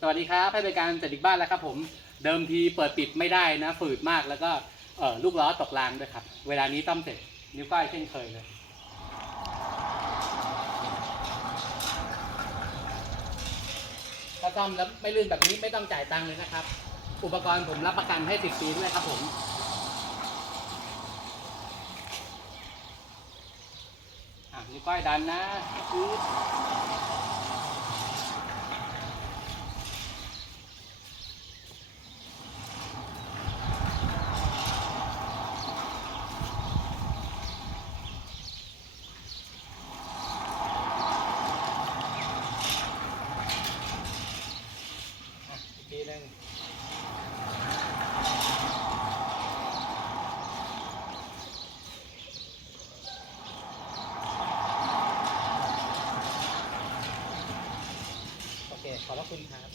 สวัสดีครับให้บริการเสร็จอีกบ้านแล้วครับผมเดิมทีเปิดปิดไม่ได้นะฝืดมากแล้วก็เออลูกล้อตกรางด้วยครับ เวลานี้ต้อมเสร็จนิ้วก้อยเช่นเคยเลยถ้าซ่อมแล้วไม่ลื่นแบบนี้ไม่ต้องจ่ายตังค์เลยนะครับ อุปกรณ์ผมรับประกันให้ 10 ปีด้วยครับผมอะนิ้วก้อยดันนะอือ ทีหนึ่งโอเค ขอบพระคุณครับ